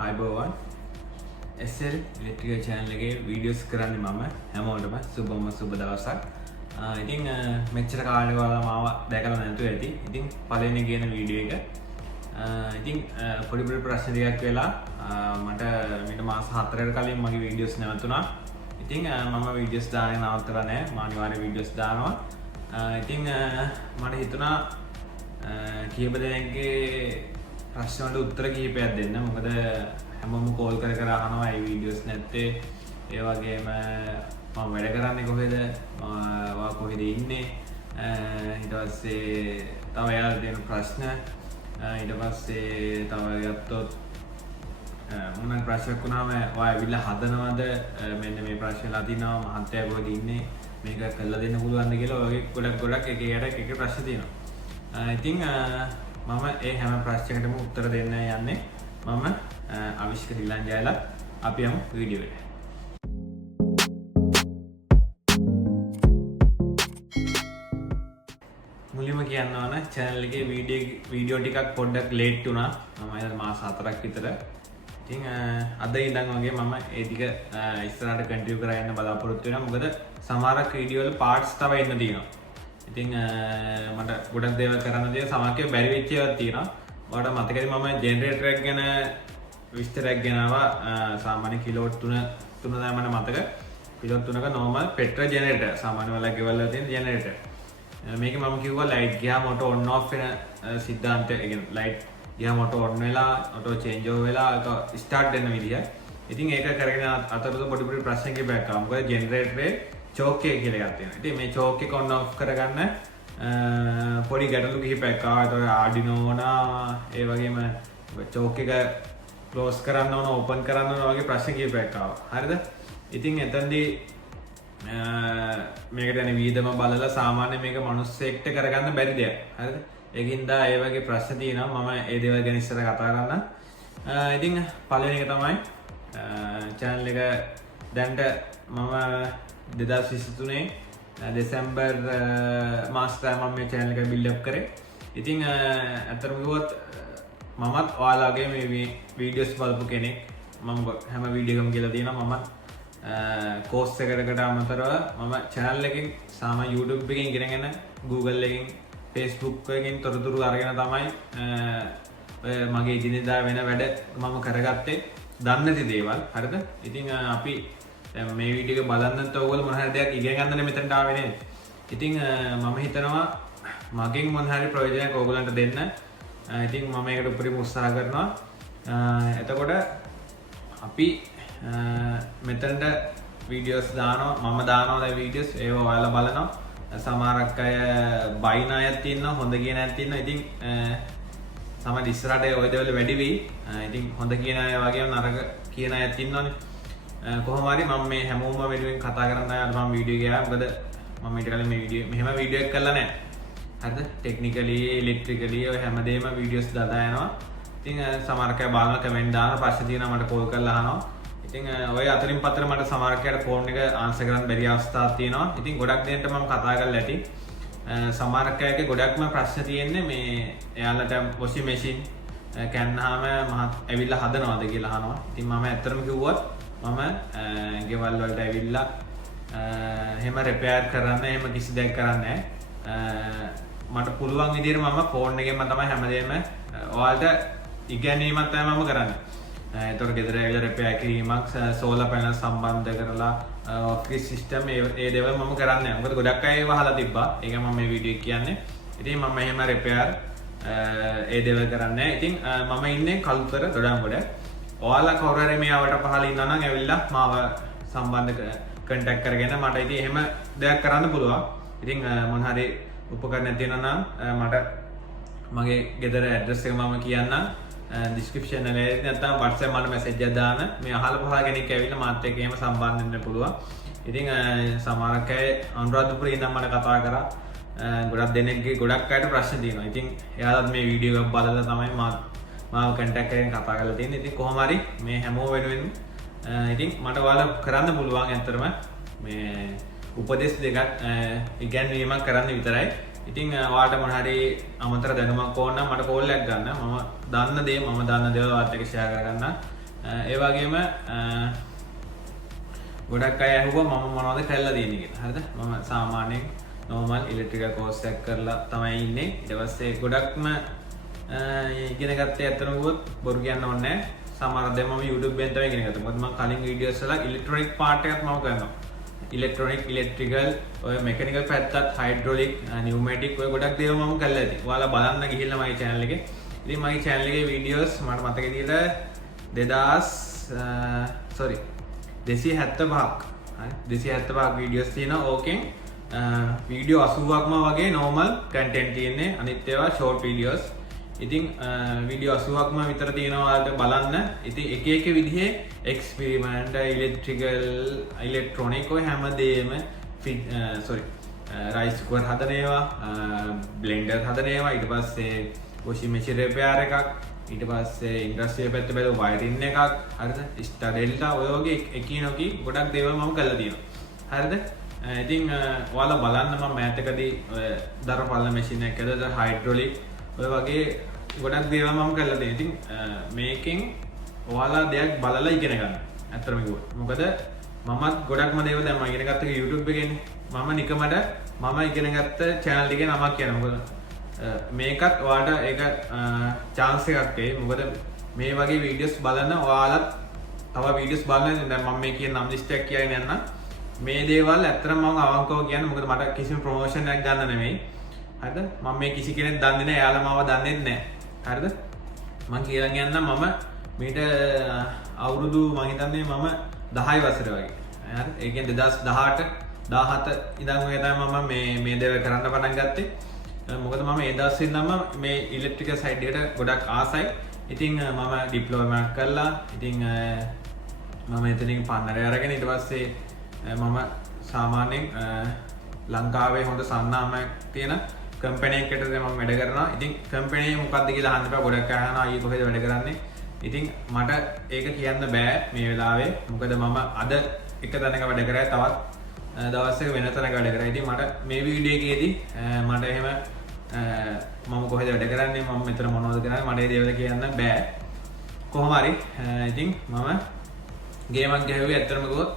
ආයිබෝවන් SL electrical channel එකේ videos කරන්නේ මම හැමෝටම සුබ දවසක්. ඉතින් මෙච්චර කාලෙක ඔයාලා මාව දැකලා නැතුව ඇති. ඉතින් පළවෙනි කියන වීඩියෝ එක. ඉතින් පොඩි ප්‍රශ්න ටිකක් වෙලා මට මේක මාස 4කට කලින් මගේ වීඩියෝස් නැවතුණා. ඉතින් මම වීඩියෝස් දාන්නේ නවත්තලා නැහැ. මම අනිවාර්යෙන් වීඩියෝස් දානවා. ඉතින් මට හිතුණා කීප දෙනෙක්ගේ ප්‍රශ්න වලට උත්තර කිහිපයක් දෙන්න. මොකද හැමෝම කෝල් කර අහනවා ඒ වීඩියෝස් නැත්තේ. ඒ වගේම මම වැඩ කරන්නේ කොහෙද? ඔයා කොහෙද ඉන්නේ? ඊට පස්සේ තව යාළුවා දෙන ප්‍රශ්න. ඊට පස්සේ තව ගත්තොත් මොන ප්‍රශ්නයක් වුණාම ඔයා ඇවිල්ලා හදනවද? මෙන්න මේ ප්‍රශ්නලා තිනවා මහත්තයා කොහෙද ඉන්නේ? මේක කළා දෙන්න පුළුවන්ද කියලා ඔය ගොඩක් එක ප්‍රශ්න තියෙනවා. ඉතින් මම ඒ හැම ප්‍රශ්නයකටම උත්තර දෙන්න යන්නේ. මම අවිෂ්ක ඩිලන් ජයලත්. අපි යමු වීඩියෝ එකට. මුලින්ම කියන්න ඕන channel එකේ වීඩියෝ ටිකක් පොඩ්ඩක් ලේට් වුණා. මම හිතන මාස 4ක් විතර. ඉතින් අද ඉඳන් වගේ මම ඒ ටික ඉස්සරහට කන්ටිනියු කරගෙන බලාපොරොත්තු වෙනවා. මොකද සමහරක් වීඩියෝ වල පාර්ට්ස් තව එන්න තියෙනවා. ඉතින් මට ගොඩක් දේවල් කරන්න තියෙනවා. සමහරක් බැරි වෙච්ච ඒවාත් තියෙනවා. ඔයාලට මතකයි මම ජෙනරේටර් එක ගැන විස්තරයක් ගෙනාවා. සාමාන්‍ය කිලෝවොට් 3 තමයි මට මතක. කිලෝවොට් 3ක normal petrol generator. සාමාන්‍ය වල ගෙවල් වල තියෙන ජෙනරේටර්. මේක මම කිව්වා ලයිට් ගියාම ඔටෝ ඔන් ඔෆ් වෙන සිද්ධාන්තය. ඒ කියන්නේ ලයිට් ගියාම ඔටෝ ඔන් වෙලා ඔටෝ චේන්ජ් ඕවර් වෙලා ඒක ස්ටාර්ට් වෙන විදිය. ඉතින් ඒක කරගෙන අතරතුර පොඩි ප්‍රශ්න කිහිපයක් ආවා. මොකද ජෙනරේටරේ චෝක් එක කියලා එකක් තියෙනවා. ඉතින් මේ චෝක් එක ඔන් ඔෆ් කරගන්න පොඩි ගැටලු කිහිපයක් ආවා. ඒතකොට ආඩිනෝනා ඒ වගේම චෝක් එක ක්ලෝස් කරන්න ඕන ඕපන් කරන්න ඕන වගේ ප්‍රශ්න කිහිපයක් ආවා. හරිද? ඉතින් එතනදී මේකට යන වීදම බලලා සාමාන්‍ය මේක මිනිස්සෙක්ට කරගන්න බැරි දෙයක්. හරිද? ඒකින්ද ඒ වගේ ප්‍රශ්න තියෙනවා. මම ඒ දේවල් ගැන ඉස්සර කතා කරන්නම්. ඉතින් පළවෙනි එක තමයි channel එක දැන්ට මම 2023 දෙසැම්බර් මාසයේ මම මේ channel එක build up කරේ. ඉතින් අතරම ගියොත් මමත් ඔයාලගේ මේ වීඩියෝස් බලපු කෙනෙක්. මම හැම වීඩියෝ එකම කියලා තියෙනවා මම කෝස් එකකට අමතරව මම channel එකකින් සාමාන්‍ය YouTube එකකින් ඉගෙනගෙන Google එකකින් Facebook එකකින් තොරතුරු අරගෙන තමයි මගේ ඉදිනදා වෙන වැඩ මම කරගත්තේ. දන්නේ නැති දේවල්. හරිද? ඉතින් අපි මේ වීඩියෝ එක බලන්නත් ඔයගොල්ලෝ මොන හරි දෙයක් ඉගෙන ගන්නනේ මෙතනට ආවේ නේද? ඉතින් මම හිතනවා මගෙන් මොන හරි ප්‍රයෝජනයක් ඔයගොල්ලන්ට දෙන්න. ඉතින් මම ඒකට උපරිම උත්සාහ කරනවා. එතකොට අපි මෙතනට වීඩියෝස් දානවා. මම දානවා දැන් වීඩියෝස් ඒව ඔයාලා බලනවා. සමහරක් අය බයින අයත් ඉන්නවා, හොඳ කියන අයත් ඉන්නවා. ඉතින් සමහර ඉස්සරහට ඔය දේවල් වැඩි වෙයි. ඉතින් හොඳ කියන අය වගේම නරක කියන අයත් ඉන්නවනේ. කොහොම හරි මම මේ හැමෝම වෙනුවෙන් කතා කරන්න අද මම වීඩියෝ ගියා. මොකද මම ඊට කලින් මේ වීඩියෝ මෙහෙම වීඩියෝ එකක් කරලා නැහැ. හරිද? ටෙක්නිකලි ඉලෙක්ට්‍රිකලි ඔය හැමදේම වීඩියෝස් දාලා යනවා. ඉතින් සමහර අය බලන කමෙන්ට් දාන ප්‍රශ්න තියෙනවා මට කෝල් කරලා අහනවා. ඉතින් ඔය අතරින් පතර මට සමහර අයට ෆෝන් එක ආන්සර් කරන්න බැරි අවස්ථාවක් තියෙනවා. ඉතින් ගොඩක් දෙනෙක්ට මම කතා කරලා ඇති. සමහර අයගේ ගොඩක්ම ප්‍රශ්න තියෙන්නේ මේ එයාලට වොෂින් මැෂින් කෑන්නාම මහත් ඇවිල්ලා හදනවද කියලා අහනවා. ඉතින් මම ඇත්තටම කිව්වොත් මම ගෙවල් වලට ඇවිල්ලා එහෙම රිපෙයාර් කරන්න එහෙම කිසි දෙයක් කරන්නේ නැහැ. මට පුළුවන් විදිහට මම ෆෝන් එකෙන්ම තමයි හැමදේම ඔයාලට ඉගැන්වීමක් තමයි මම කරන්නේ. එතකොට ගෙදර ඇවිල්ලා රිපෙයාර් කිරීමක්, සෝලර් පැනල් සම්බන්ධ කරලා ඔෆිස් සිස්ටම් ඒ දේවල් මම කරන්නේ නැහැ. මොකද ගොඩක් අය ඒව අහලා තිබ්බා. ඒක මම මේ වීඩියෝ එක කියන්නේ. ඉතින් මම එහෙම රිපෙයාර් ඒ දේවල් කරන්නේ නැහැ. ඉතින් මම ඉන්නේ කලුතර දොඩම්ගොඩ. ඔයාලා කවුරු හරි මේ ආවට පහළ ඉන්නවා නම් ඇවිල්ලා මාව සම්බන්ධ කන්ටැක්ට් කරගෙන මට ඉතින් එහෙම දෙයක් කරන්න පුළුවන්. ඉතින් මොන හරි උපකරණ තියෙනවා නම් මට මගේ ගෙදර ඇඩ්‍රස් එක මම කියන්නම්. ඩිස්ක්‍රිප්ෂන් එකේ නැත්නම් WhatsApp මට මැසේජ් එකක් දාන්න. මේ අහල පහල කෙනෙක් ඇවිල්ලා මාත් එක්ක එහෙම සම්බන්ධ වෙන්න පුළුවන්. ඉතින් සමහරක් අය අනුරාධපුරේ ඉඳන් මට කතා කරා. ගොඩක් දෙනෙක්ගේ ගොඩක් අයට ප්‍රශ්න තියෙනවා. ඉතින් එයාලත් මේ වීඩියෝ එක බලලා තමයි මාව කන්ටැක්ට් කරගෙන කතා කරලා තියෙන්නේ. ඉතින් කොහොම හරි මේ හැමෝම වෙනුවෙන් ඉතින් මට ඔයාලා කරන්න පුළුවන් ඇත්තටම මේ උපදෙස් දෙකක් ඉගැන්වීමක් කරන්න විතරයි. ඉතින් ඔයාලට මොන හරි අමතර දැනුමක් ඕන නම් මට කෝල් එකක් ගන්න. මම දන්න දේ මම දන්න දේවල් ඔයාලත් එක්ක ෂෙයා කරගන්න. ඒ වගේම ගොඩක් අය ඇහුවා මම මොනවද කරලා තියෙන්නේ කියලා. හරිද? මම සාමාන්‍යයෙන් normal electrical course එකක් කරලා තමයි ඉන්නේ. ඊට පස්සේ ගොඩක්ම ඉගෙන ගත්තේ අතන ගියොත් බොරු කියන්න ඕනේ නැහැ. සමහර දේ මම YouTube එකෙන් තමයි ඉගෙන ගත්තේ. මොකද මම කලින් වීඩියෝස් වල electronic part එකක් මම කරනවා. electronic, electrical, ඔය mechanical පැත්තත්, hydraulic, pneumatic ඔය ගොඩක් දේවල් මම කරලා ඇති. ඔයාලා බලන්න ගිහිල්ලා මගේ channel එකේ. ඉතින් මගේ channel එකේ වීඩියෝස් මට මතක විදිහට 275ක්. හරි 275ක් වීඩියෝස් තියෙනවා. ඕකෙන් වීඩියෝ 80ක්ම වගේ normal content තියෙන්නේ. අනිත් ඒවා short videos. ඉතින් වීඩියෝ 80ක්ම විතර තියෙනවා ඔයාලට බලන්න. ඉතින් එක එක විදිහේ experiment, electrical, electronic ඔය හැමදේම rice cooker හදන ඒවා, blender හදන ඒවා, ඊට පස්සේ washing machine repair එකක්, ඊට පස්සේ ඉන්ඩස්ට්‍රියල් පැත්ත බැලුව වයරින් එකක්, හරිද? ස්ටාර් ඩෙල්ටා ඔය වගේ එකිනෙකී ගොඩක් දේවල් මම කරලා තියෙනවා. හරිද? ඉතින් ඔයාලා බලන්න මම මෑත් එකදී දර පල්ල මැෂින් එකක් ඇද හයිඩ්‍රොලික් ඔය වගේ ගොඩක් දේවල් මම කරලා තියෙනවා. ඉතින් මේකෙන් ඔයාලා දෙයක් බලලා ඉගෙන ගන්න. ඇත්තටම කිව්වොත්. මොකද මමත් ගොඩක්ම දේවල් දැන් මම ඉගෙන ගත්ත YouTube එකේනේ. මම නිකමඩ මම ඉගෙන ගත්ත channel එකේ නමක් කියනවා. මොකද මේකත් ඔයාලට ඒක chance එකක් ඒ. මොකද මේ වගේ videos බලන ඔයාලත් තව videos බලන්න දැන් මම මේ කියන නම් list එකක් කියන්න යන්න. මේ දේවල් ඇත්තටම මම අවංකව කියන්නේ මොකද මට කිසිම ප්‍රොමෝෂන් එකක් ගන්න නෙමෙයි. හරිද? මම මේ කිසි කෙනෙක් දන්නේ නැහැ. එයාලා මාව දන්නේ නැහැ. හරිද? මම කියලා කියන්නම් මම මීට අවුරුදු මම හිතන්නේ මම 10 වසරේ වගේ. හරි? ඒ කියන්නේ 2018 17 ඉඳන් ඔය තමයි මම මේ දේවල් කරන්න පටන් ගත්තේ. මොකද මම ඒ දවස්වල ඉඳන්ම මේ ඉලෙක්ට්‍රිකල් සයිඩ් එකට ගොඩක් ආසයි. ඉතින් මම ඩිප්ලෝමා එකක් කළා. ඉතින් මම එතනින් පන්නරේ අරගෙන ඊට පස්සේ මම සාමාන්‍යයෙන් ලංකාවේ හොඳ සන්නාමයක් තියෙන කම්පැනි එකකට මම වැඩ කරනවා. ඉතින් කම්පැනි එක මොකක්ද කියලා අහන්න එපා. ගොඩක් අය අහනවා අයියේ කොහෙද වැඩ කරන්නේ? ඉතින් මට ඒක කියන්න බෑ මේ වෙලාවේ. මොකද මම අද එක තැනක වැඩ කරා තවත් දවස් එක වෙන තැනක වැඩ කරා. ඉතින් මට මේ වීඩියෝ එකේදී මට එහෙම මම කොහෙද වැඩ කරන්නේ මම මෙතන මොනවද කරන්නේ මට ඒ දේවල් කියන්න බෑ. කොහොම හරි ඉතින් මම ගේමක් ගැහුවේ ඇත්තටම කිව්වොත්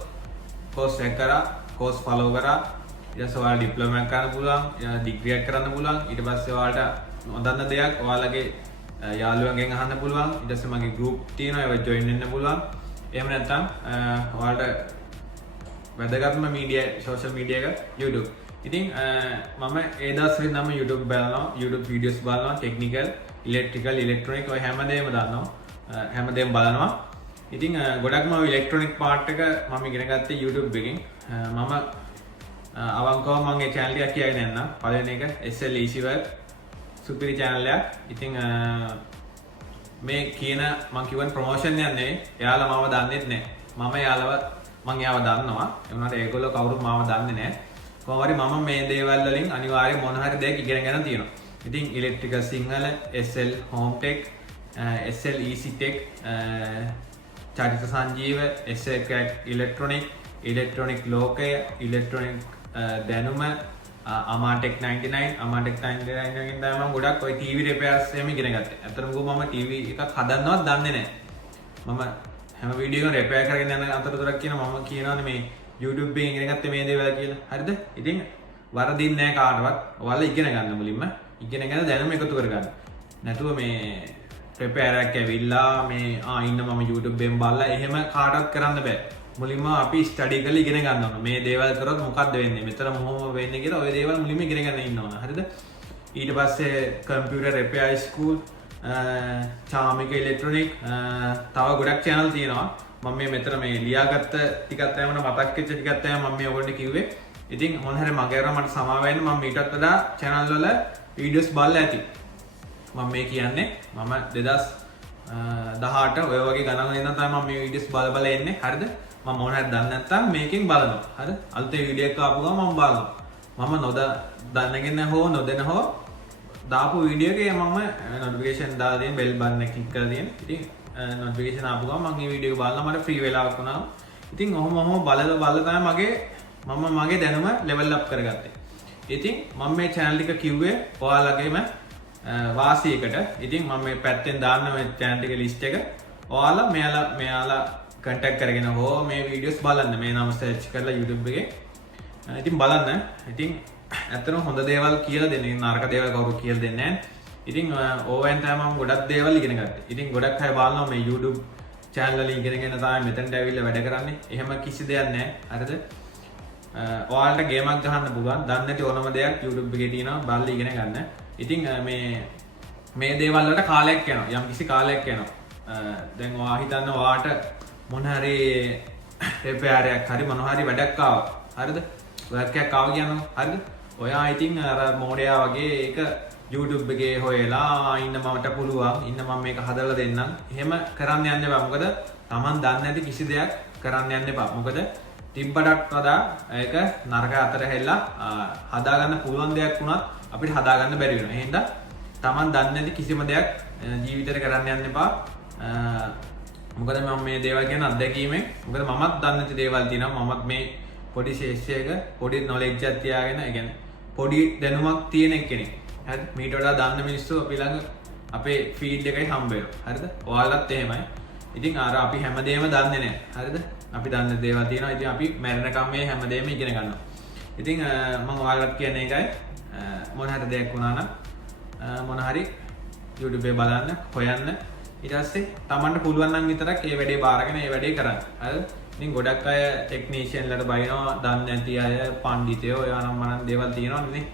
course එක කරා, course follow කරා. ඊට පස්සේ ඔයාලා ඩිප්ලෝමා එකක් කරන්න පුළුවන්, ඩිග්‍රී එකක් කරන්න පුළුවන්. ඊට පස්සේ ඔයාලට නොදන්න දෙයක් ඔයාලගේ යාළුවන්ගෙන් අහන්න පුළුවන්. ඊට පස්සේ මගේ group තියෙනවා ඒවා join වෙන්න පුළුවන්. එහෙම නැත්නම් ඔයාලට වැදගත්ම media social media එක YouTube. ඉතින් මම ඒ දවස්වල නම් YouTube බලනවා, YouTube videos බලනවා, technical, electrical, electronic ඔය හැමදේම දන්නවා. හැමදේම බලනවා. ඉතින් ගොඩක්ම ඉලෙක්ට්‍රොනික පාර්ට් එක මම ඉගෙන ගත්තේ YouTube එකෙන්. මම අවංකව මම ඒ channel එක කියගෙන යන්න. පළවෙනි එක SL Easy Work සුපිරි channel එකක්. ඉතින් මේ කියන මම කියවන ප්‍රොමෝෂන් එකක් නෙවෙයි. එයාලා මාව දන්නෙත් නැහැ. මම එයාලව දන්නවා. ඒ වුණාට ඒගොල්ලෝ කවුරුත් මාව දන්නේ නැහැ. කොහොම හරි මම මේ දේවල් වලින් අනිවාර්යයෙන් මොන හරි දෙයක් ඉගෙන ගන්න තියෙනවා. ඉතින් electrical Sinhala, SL Home Tech, SL Easy Tech, චරිත Sanjeewa, SL Crack Electronic, Electronic ලෝකය, Electronic දැනුම, Amatech 99, Amatech 99 එකෙන් තමයි මම ගොඩක් ඔය TV repairs එහෙම ඉගෙන ගත්තේ. අතරම මම TV එකක් හදන්නවත් දන්නේ නැහැ. මම හැම වීඩියෝ එකම repair කරගෙන යන අතරතුරක් කියනවා මම කියනවානේ මේ YouTube එකෙන් ඉගෙන ගත්තේ මේ දේවල් කියලා. හරිද? ඉතින් වරදින්නේ නැහැ කාටවත්. ඔයාලා ඉගෙන ගන්න මුලින්ම. ඉගෙනගෙන දැනුම එකතු කරගන්න. නැතුව මේ ප්‍රෙපෙයාර් එකක් ඇවිල්ලා මේ ඉන්න මම YouTube එකෙන් බලලා එහෙම කාටවත් කරන්න බෑ. මුලින්ම අපි ස්ටඩි කරලා ඉගෙන ගන්න ඕන. මේ දේවල් කරොත් මොකක්ද වෙන්නේ? මෙතන මොහොම වෙන්නේ කියලා ඔය දේවල් මුලින්ම ඉගෙන ගන්න ඉන්න ඕන. හරිද? ඊට පස්සේ computer repair school, Chamika electronic තව ගොඩක් channel තියෙනවා. මම මේ මෙතන මේ ලියාගත්ත ටිකක් තමයි මට මතක් වෙච්ච ටිකක් තමයි මම මේ ඔයගොල්ලෝ කිව්වේ. ඉතින් මොන හරි මගේ අර මට සමාව වෙන්න මම ඊටත් වඩා channel වල videos බලලා ඇති. මම මේ කියන්නේ මම 2018 ඔය වගේ ගණන් වලින් තමයි මම මේ videos බල එන්නේ. හරිද? මම මොන හරි දන්නේ නැත්නම් මේකෙන් බලනවා. හරිද? අලුතෙන් වීඩියෝ එකක් ආපු ගමන් මම බලනවා. මම දැනගෙන හෝ නොදැන හෝ දාපු වීඩියෝ එකේ මම notification දාලා තියෙන bell button එක click කරලා තියෙන. ඉතින් notification ආපු ගමන් මම මේ වීඩියෝ එක බලනවා මට free වෙලාවක් වුණා. ඉතින් ඔහොම බලලා තමයි මගේ දැනුම level up කරගත්තේ. ඉතින් මම මේ channel එක කිව්වේ ඔයාලගේම වාසියකට. ඉතින් මම මේ පැත්තෙන් දාන්න මේ channel එක list එක ඔයාලා මෙයාලා කන්ටැක්ට් කරගෙන හෝ මේ වීඩියෝස් බලන්න මේ නම සර්ච් කරලා YouTube එකේ ඉතින් බලන්න. ඉතින් ඇත්තටම හොඳ දේවල් කියලා දෙන්නේ නරක දේවල් කවුරුත් කියලා දෙන්නේ නැහැ. ඉතින් ඕවෙන් තමයි මම ගොඩක් දේවල් ඉගෙන ගත්තේ. ඉතින් ගොඩක් අය බලනවා මේ YouTube channel වල ඉගෙනගෙන තමයි මෙතනට ඇවිල්ලා වැඩ කරන්නේ. එහෙම කිසි දෙයක් නැහැ. හරිද? ඔයාලට ගේමක් ගහන්න පුළුවන්. දන්නේ නැති ඕනම දෙයක් YouTube එකේ තියෙනවා. බලලා ඉගෙන ගන්න. ඉතින් මේ දේවල් වලට කාලයක් යනවා. යම් කිසි කාලයක් යනවා. දැන් ඔයා හිතන්න ඔයාට මොන හරි repair එකක් හරි මොන හරි වැඩක් ආවා. හරිද? work එකක් ආවා කියනවා. හරිද? ඔයා ඉතින් අර මොඩයා වගේ ඒක YouTube එකේ හොයලා ඉන්න මමට පුළුවන්. ඉන්න මම මේක හදලා දෙන්නම්. එහෙම කරන්න යන්න එපා. මොකද Taman දන්නේ නැති කිසි දෙයක් කරන්න යන්න එපා. මොකද තිබ්බටත් වඩා ඒක නරක අතර හැල්ලා හදාගන්න පුළුවන් දෙයක් වුණත් අපිට හදාගන්න බැරි වෙනවා. එහෙනම් Taman දන්නේ නැති කිසිම දෙයක් ජීවිතේට කරන්න යන්න එපා. මොකද මම මේ දේවල් ගැන අත්දැකීමෙන් මොකද මමත් දන්නේ නැති දේවල් තියෙනවා. මමත් මේ පොඩි ශේෂ්ත්‍රයක පොඩි knowledge එකක් තියාගෙන ඒ කියන්නේ පොඩි දැනුමක් තියෙන කෙනෙක්. හරි මීට වඩා දන්න මිනිස්සු අපි ළඟ අපේ ෆීල්ඩ් එකයි හම්බ වෙනවා. හරිද? ඔයාලත් එහෙමයි. ඉතින් අර අපි හැමදේම දන්නේ නැහැ. හරිද? අපි දන්න දේවල් තියෙනවා. ඉතින් අපි මැරෙනකම් මේ හැමදේම ඉගෙන ගන්නවා. ඉතින් මම ඔයාලට කියන්නේ ඒකයි මොන හරි දෙයක් වුණා නම් මොන හරි YouTube එකේ බලන්න, හොයන්න. ඊට පස්සේ Tamanට පුළුවන් නම් විතරක් මේ වැඩේ බාරගෙන මේ වැඩේ කරන්න. හරිද? ඉතින් ගොඩක් අය ටෙක්නීෂියන්ලට බයිනවා, දන්නේ නැති අය, පඬිතයෝ, ඔයා නම් මනම් දේවල් තියෙනවා නේ.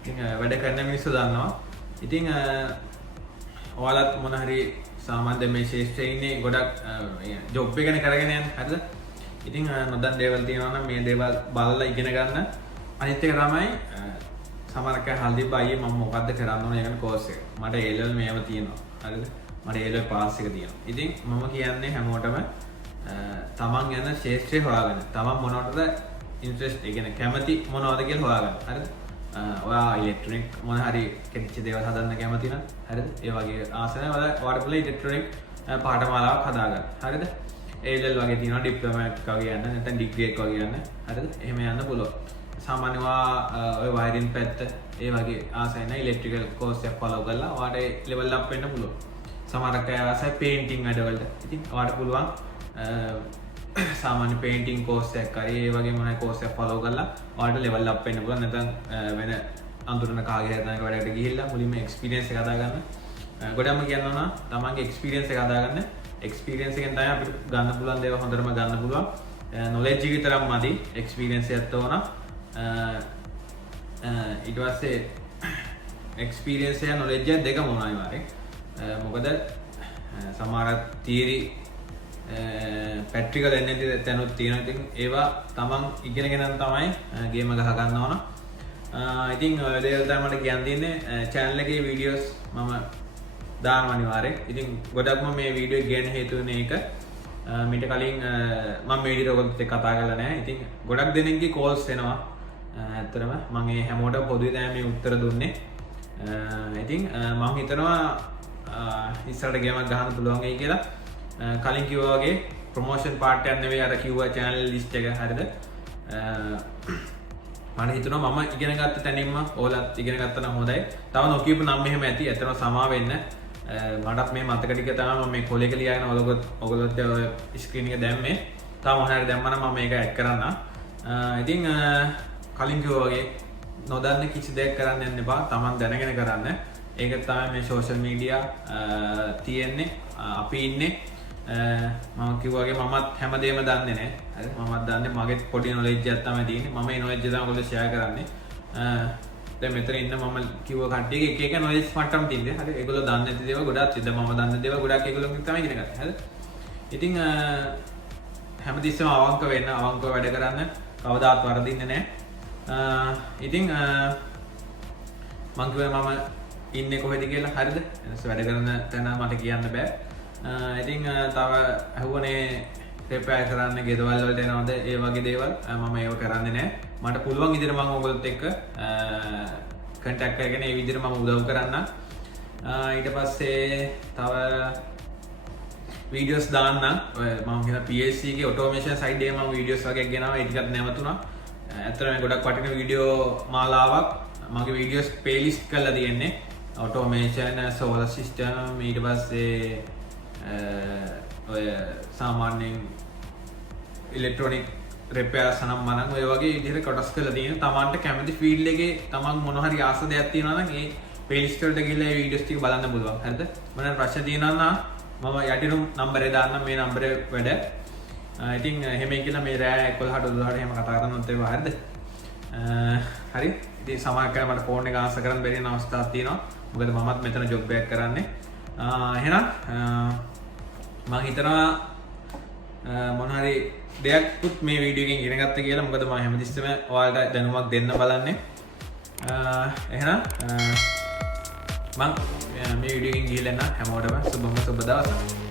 ඉතින් වැඩ කරන මිනිස්සු දන්නවා. ඉතින් ඔයාලත් මොන හරි සාමාන්‍ය මේ ශේෂ්ත්‍රයේ ඉන්නේ ගොඩක් ජොබ් එකනේ කරගෙන යන්නේ. හරිද? ඉතින් නොදන්න දේවල් තියෙනවා නම් මේ දේවල් බලලා ඉගෙන ගන්න. අනිත් එක තමයි සමහරක් අය හල්දිබ්බ අයියේ මම මොකද්ද කරන්න ඕනේ කියන කෝස් එක. මට A level මේව තියෙනවා. හරිද? මට A level පාස් එක තියෙනවා. ඉතින් මම කියන්නේ හැමෝටම තමන් යන ශේෂ්ත්‍රය හොයාගන්න. තමන් මොනවටද ඉන්ට්‍රෙස්ට් ඒ කියන්නේ කැමති මොනවද කියලා හොයාගන්න. හරිද? ඔයා ඉලෙක්ට්‍රොනික මොන හරි කෙටිච්ච දේවල් හදන්න කැමති නම් හරිද? ඒ වගේ ආසන වල ඔයාට පුළුවන් ඉලෙක්ට්‍රොනික පාඨමාලාවක් හදාගන්න. හරිද? A level වගේ තියෙනවා ඩිප්ලෝමා එකක් වගේ යන්න නැත්නම් ඩිග්‍රී එකක් වගේ යන්න. හරිද? එහෙම යන්න පුළුවන්. සාමාන්‍යවා ඔය වයරින් පැත්ත ඒ වගේ ආසයි නම් ඉලෙක්ට්‍රිකල් කෝස් එකක් ෆලෝ කරලා ඔයාට ලෙවල් අප් වෙන්න පුළුවන්. සමහරක් අය ආසයි පේන්ටිං වැඩවලට. ඉතින් ඔයාට පුළුවන් සාමාන්‍ය පේන්ටිං කෝස් එකක් හරි ඒ වගේ මොන හරි කෝස් එකක් ෆලෝ කරලා ඔයාලට ලෙවල් අප් වෙන්න පුළුවන්. නැත්නම් වෙන අඳුරන කාගේ හරි තැනක වැඩකට ගිහිල්ලා මුලින්ම එක්ස්පීරියන්ස් එක හදාගන්න. ගොඩක්ම කියනවා නම් තමන්ගේ එක්ස්පීරියන්ස් එක හදාගන්න. එක්ස්පීරියන්ස් එකෙන් තමයි අපිට ගන්න පුළුවන් දේවල් හොඳටම ගන්න පුළුවන්. නොලෙජ් එක විතරක් මදි. එක්ස්පීරියන්ස් එකක් ඕන. ඊට පස්සේ එක්ස්පීරියන්ස් එක නොලෙජ් එක දෙකම ඕනයි මාරේ. මොකද සමහර තියරි පැට්‍රිකල් එන්නේ තැනුත් තියෙනවා. ඉතින් ඒවා තමන් ඉගෙනගෙන තමයි ගේම ගහ ගන්න ඕන. ඉතින් ඔය දේවල් තමයි මට කියන්න තියෙන්නේ. channel එකේ වීඩියෝස් මම දානවා අනිවාර්යෙන්. ඉතින් ගොඩක්ම මේ වීඩියෝ ගේන්න හේතු වෙන එක මීට කලින් මම මේ වීඩියෝ ඔයගොල්ලොත් එක්ක කතා කරලා නැහැ. ඉතින් ගොඩක් දෙනෙක්ගේ කෝල්ස් එනවා. ඇත්තටම මම මේ හැමෝටම පොදුවේ තමයි මේ උත්තර දුන්නේ. ඉතින් මම හිතනවා ඉස්සරහට ගේමක් ගහන්න පුළුවන් වෙයි කියලා. කලින් කිව්වා වගේ ප්‍රොමෝෂන් පාර්ට් එකක් නෙවෙයි අර කිව්වා channel list එක. හරිද? මම හිතනවා මම ඉගෙන ගත්ත තැනින්ම ඕලත් ඉගෙන ගත්තා නම් හොඳයි. තව නොකියපු නම් මෙහෙම ඇති. ඇත්තටම සමා වෙන්න. මටත් මේ මතක ටික තමයි මම මේ කොලේක ලියාගෙන ඔයගොල්ලොත් ඔය ස්ක්‍රීන් එක දැම්මේ. තව මොන හරි දැම්මම මම මේක ඇඩ් කරන්න. ඉතින් කලින් කිව්වා වගේ නොදන්න කිසි දෙයක් කරන්න යන්න එපා. Taman දැනගෙන කරන්න. ඒක තමයි මේ සෝෂල් මීඩියා තියෙන්නේ. අපි ඉන්නේ මම කිව්වා වගේ මමත් හැමදේම දන්නේ නැහැ. හරි මමත් දන්නේ මගේ පොඩි knowledge එකක් තමයි තියෙන්නේ. මම මේ knowledge එක තමයි ඔයගොල්ලෝ share කරන්නේ. දැන් මෙතන ඉන්න මම කිව්ව කට්ටියගේ එක එක knowledge මට්ටම් තියෙන්නේ. හරි ඒගොල්ලෝ දන්නේ නැති දේවල් ගොඩක් තියෙනවා. මම දන්න දේවල් ගොඩක් ඒගොල්ලෝගෙන් තමයි ඉගෙන ගත්තේ. හරිද? ඉතින් හැමතිස්සෙම අවංක වෙන්න, අවංකව වැඩ කරන්න. කවදාත් වරදින්නේ නැහැ. ඉතින් මම කිව්වා මම ඉන්නේ කොහෙද කියලා. හරිද? එනස වැඩ කරන තැන මට කියන්න බෑ. ඉතින් තව අහුවනේ ප්‍රෙපෙයාර් කරන්න ගෙදවල් වලට එනවද ඒ වගේ දේවල් මම ඒව කරන්නේ නැහැ. මට පුළුවන් විදිහට මම ඔයගොල්ලොත් එක්ක කන්ටැක්ට් කරගෙන ඒ විදිහට මම උදව් කරන්න. ඊට පස්සේ තව වීඩියෝස් දාන්න මම කියන PLC එකේ ඔටෝමේෂන් සයිඩ් එකේ මම වීඩියෝස් වගේක් ගෙනාවා. ඒ ටිකත් නැවතුණා. ඇත්තටම මේ ගොඩක් වටින වීඩියෝ මාලාවක් මගේ වීඩියෝස් ප්ලේලිස්ට් කරලා තියෙන්නේ. ඔටෝමේෂන්, සෝලර් සිස්ටම්, ඊට පස්සේ ඔය සාමාන්‍යයෙන් ඉලෙක්ට්‍රොනික් රිපෙයාර්ස් නම් මනම් ඔය වගේ විදිහට කොටස් කරලා තියෙන තමන්ට කැමති ෆීල්ඩ් එකේ තමන් මොන හරි ආස දෙයක් තියෙනවා නම් ඒ ප්ලේලිස්ට් වලට ගිහලා ඒ වීඩියෝස් ටික බලන්න පුළුවන්. හරිද? මොනවා ප්‍රශ්න තියෙනවා නම් මම යටිනුම් නම්බරේ දාන්නම් මේ නම්බරේ වැඩ. ඉතින් එහෙම කියලා මේ රෑ 11ට 12ට එහෙම කතා කරනොත් ඒවා හරිද? හරි. ඉතින් සමහර කෙනා මට ෆෝන් එක ආන්සර් කරන්න බැරි වෙන අවස්ථාවක් තියෙනවා. මොකද මමත් මෙතන ජොබ් එකක් කරන්නේ. එහෙනම් මම හිතනවා මොන හරි දෙයක්ත් මේ වීඩියෝ එකෙන් ඉගෙන ගත්ත කියලා. මොකද මම හැමතිස්සෙම ඔයාලට දැනුමක් දෙන්න බලන්නේ. එහෙනම් මම මේ වීඩියෝ එකෙන් ගිහලා එන්න හැමෝටම සුබ දවසක්.